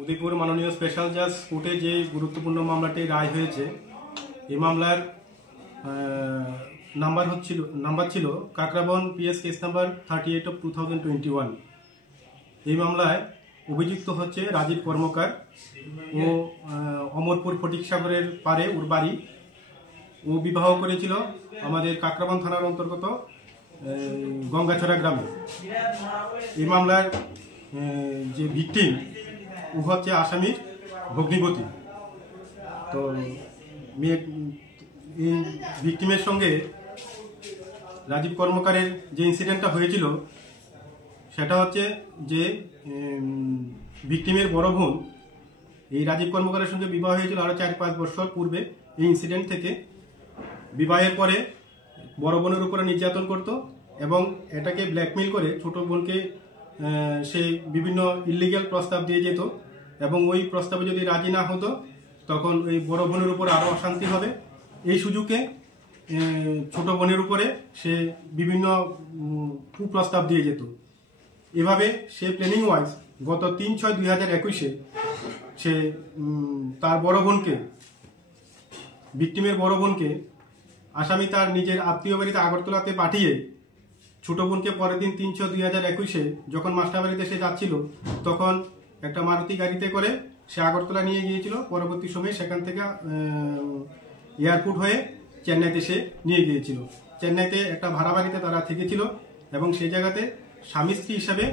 উদয়পুর মাননীয় স্পেশাল জাজ কোর্টে যে গুরুত্বপূর্ণ মামলাটি রায় হয়েছে, এই মামলার নাম্বার ছিল কাকরাবন PS কেস নাম্বার 38/2021। এই মামলায় অভিযুক্ত হচ্ছে রাজীব কর্মকার ও অমরপুর ফটিকসাগরের পারে ওর বাড়ি। ও বিবাহ করেছিল আমাদের কাকরাবন থানার অন্তর্গত গঙ্গাছড়া গ্রামে। এই মামলার যে ভিকটিম ও হচ্ছে আসামির ভগ্নিপতি। তো এই ভিকটিমের সঙ্গে রাজীব কর্মকারের যে ইনসিডেন্টটা হয়েছিল সেটা হচ্ছে যে ভিকটিমের বড় বোন এই রাজীব কর্মকারের সঙ্গে বিবাহ হয়েছিল আরও 4-5 বছর পূর্বে। এই ইনসিডেন্ট থেকে বিবাহের পরে বড় বোনের উপরে নির্যাতন করত এবং এটাকে ব্ল্যাকমেল করে ছোট বোনকে সে বিভিন্ন ইলিগ্যাল প্রস্তাব দিয়ে যেত এবং ওই প্রস্তাবে যদি রাজি না হতো তখন ওই বড় বোনের উপর আরও অশান্তি হবে। এই সুযোগে ছোট বোনের উপরে সে বিভিন্ন কুপ্রস্তাব দিয়ে যেত। এভাবে সে প্ল্যানিং ওয়াইজ গত 3/6/2021 সে তার বড় বোনকে, ভিকটিমের বড় বোনকে আসামি তার নিজের আত্মীয় বাড়িতে আগরতলাতে পাঠিয়ে ছোট বোনকে পরের দিন 3/6/2021 যখন মাস্টারবাড়িতে সে যাচ্ছিল তখন একটা মারুতি গাড়িতে করে সে আগরতলা নিয়ে গিয়েছিল। পরবর্তী সময়ে সেখান থেকে এয়ারপোর্ট হয়ে চেন্নাইতে সে নিয়ে গিয়েছিল। চেন্নাইতে একটা ভাড়া বাড়িতে তারা থেকেছিল এবং সেই জায়গাতে স্বামী স্ত্রী হিসাবে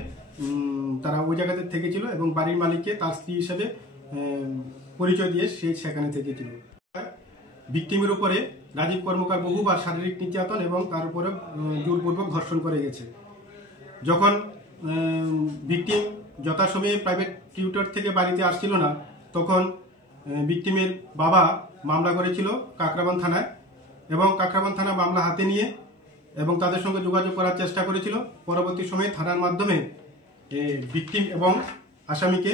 তারা ওই জায়গাতে থেকেছিল এবং বাড়ির মালিককে তার স্ত্রী হিসাবে পরিচয় দিয়ে সে সেখানে থেকেছিল। ভিকটিমের উপরে রাজীব কর্মকার বহুবার শারীরিক নির্যাতন এবং তার উপরে জোরপূর্বক ধর্ষণ করে গেছে। যখন ভিকটিম যথাসময়ে প্রাইভেট টিউটর থেকে বাড়িতে আসছিল না তখন ভিকটিমের বাবা মামলা করেছিল কাকরাবন থানায় এবং কাকরাবন থানা মামলা হাতে নিয়ে এবং তাদের সঙ্গে যোগাযোগ করার চেষ্টা করেছিল। পরবর্তী সময়ে থানার মাধ্যমে ভিকটিম এবং আসামিকে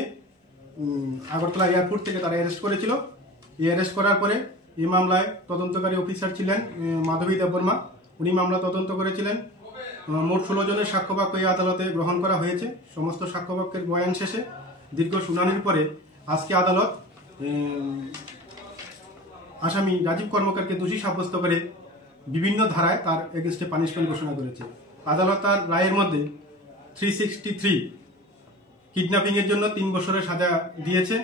আগরতলা এয়ারপোর্ট থেকে তারা অ্যারেস্ট করেছিল। এই অ্যারেস্ট করার পরে এই মামলায় তদন্তকারী অফিসার ছিলেন মাধবী দেববর্মা। উনি মামলা তদন্ত করেছিলেন। মোট 16 জনের সাক্ষ্যবাক্য এই আদালতে গ্রহণ করা হয়েছে। সমস্ত সাক্ষ্যবাক্যের বয়ান শেষে দীর্ঘ শুনানির পরে আজকে আদালত আসামি রাজীব কর্মকারকে দোষী সাব্যস্ত করে বিভিন্ন ধারায় তার এগেইনস্টে পানিশমেন্ট ঘোষণা করেছে। আদালত তার রায়ের মধ্যে 363 কিডন্যাপিং এর জন্য 3 বছরের সাজা দিয়েছে,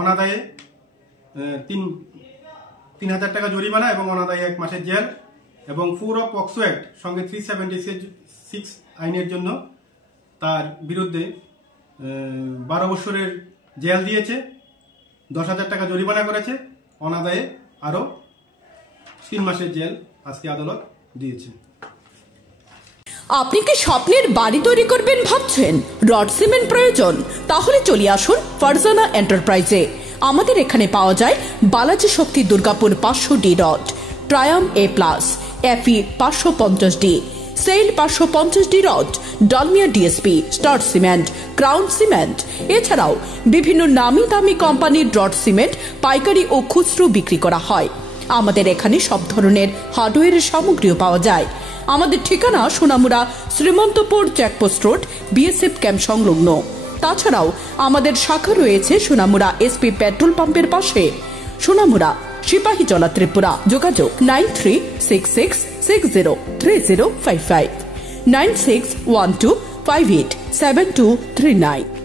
অনাদায়ে 3,000 টাকা জরিমানা এবং অনাদায়ে 1 মাসের জেল এবং 4 অফ পক্সো অ্যাক্ট সঙ্গে 376 আইনের জন্য তার বিরুদ্ধে 12 বছরের জেল দিয়েছে, 10,000 টাকা জরিমানা করেছে, অনাদায়ে আরও 3 মাসের জেল আজকে আদালত দিয়েছে। আপনি কি স্বপ্নের বাড়ি তৈরি করবেন ভাবছেন? রড সিমেন্ট প্রয়োজন? তাহলে চলে আসুন ফারজানা এন্টারপ্রাইজে। আমাদের এখানে পাওয়া যায় বালাজি শক্তি দুর্গাপুর 500D রড, ট্রায়াম A+, FE 550D, SAIL 550D rod, Dalmia DSP, star cement, crown cement. এছাড়াও বিভিন্ন নামি দামি কোম্পানির রড সিমেন্ট পাইকারি ও খুচরো বিক্রি করা হয়। আমাদের এখানে সব ধরনের হার্ডওয়্যারের সামগ্রীও পাওয়া যায়। আমাদের ঠিকানা Sonamura Srimantapur checkpost road, BSF camp সংলগ্ন। তাছাড়াও আমাদের শাখা রয়েছে সোনামুড়া SP পেট্রোল পাম্পের পাশে, সোনামুড়া সিপাহীজলা ত্রিপুরা। যোগাযোগ 9366603055, 9612587239।